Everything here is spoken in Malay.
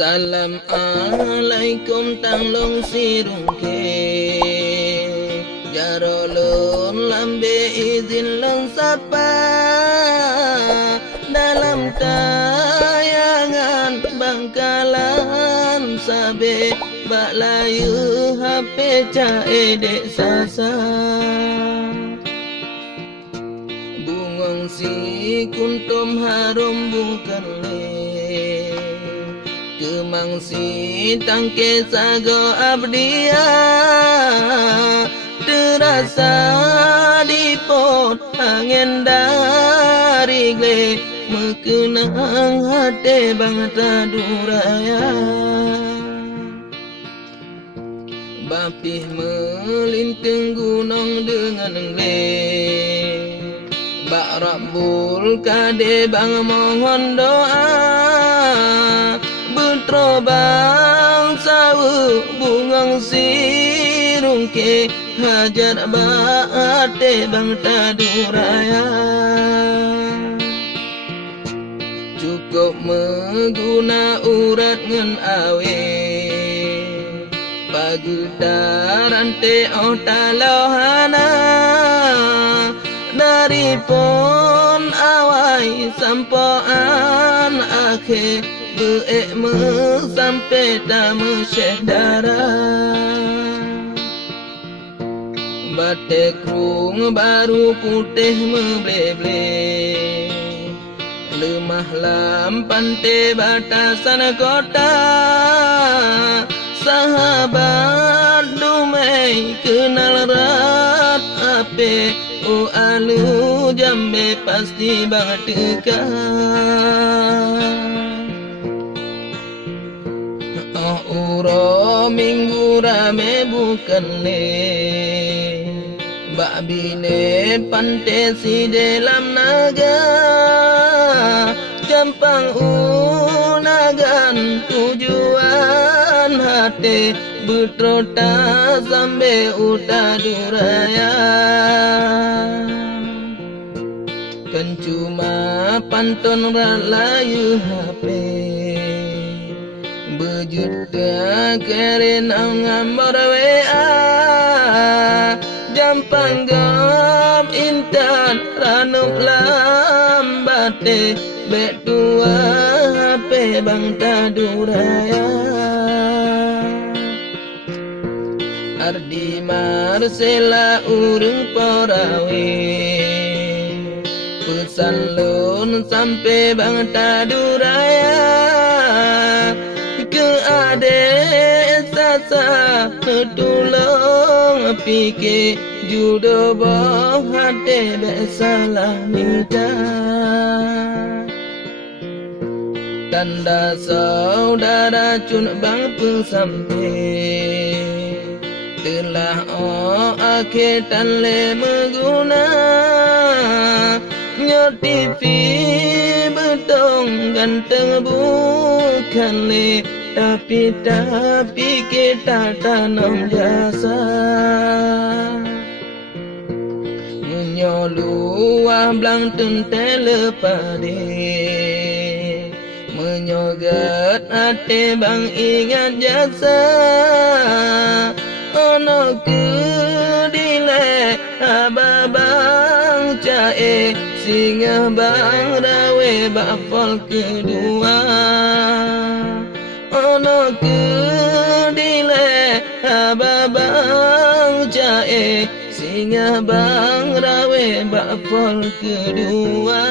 Salam alaikum tang long sirung ke Jarolun lambe izin lang sapa Dalam tayangan bangkalan sabe Bak layu HP cae dek sasa Bungong si kuntum harum bukan le Kemang si tangke sago abdia Terasa di pot angin dari gle Mekenang hati bangsa duraya Bapih melintang gunung dengan gle Bak Rabbul kade bang mohon doa Betrobang sawu bungang sirung ke Hajar baate bang taduraya Cukup mengguna urat ngen awe Pagutaran te oh talohana Dari pon awai sampoan akhir Beek me sampai tamu syekh darah Batik rung baru putih meble-ble Lemah lampan te batasan kota Sahabat dumai kenal rat ape O alu jambe pasti bang tekan Uro minggu rame bukan le Bak bine pante si dalam naga Jampang unagan tujuan hati Betrota sampai utaduraya Kan cuma pantun ralayu HP Bejuta keren ngambar WA Jampang gam intan ranup lambate Bek tua HP bang taduraya Ardi Marcela urung porawe Pesan lun sampai bang taduraya Ke ade sasa Tolong pikir Judo boh hati besalah minta Tanda saudara cun bang sampai Telah akhir tanle mengguna Nyot TV betong ganteng bukan le Tapi kita tanam jasa Menyoluah belang tentele pade Menyogat hati bang ingat jasa Ono kedile ababang cae Singa bang rawe bafol kedua Ono kedile ababang cae Singa bang rawe bafol kedua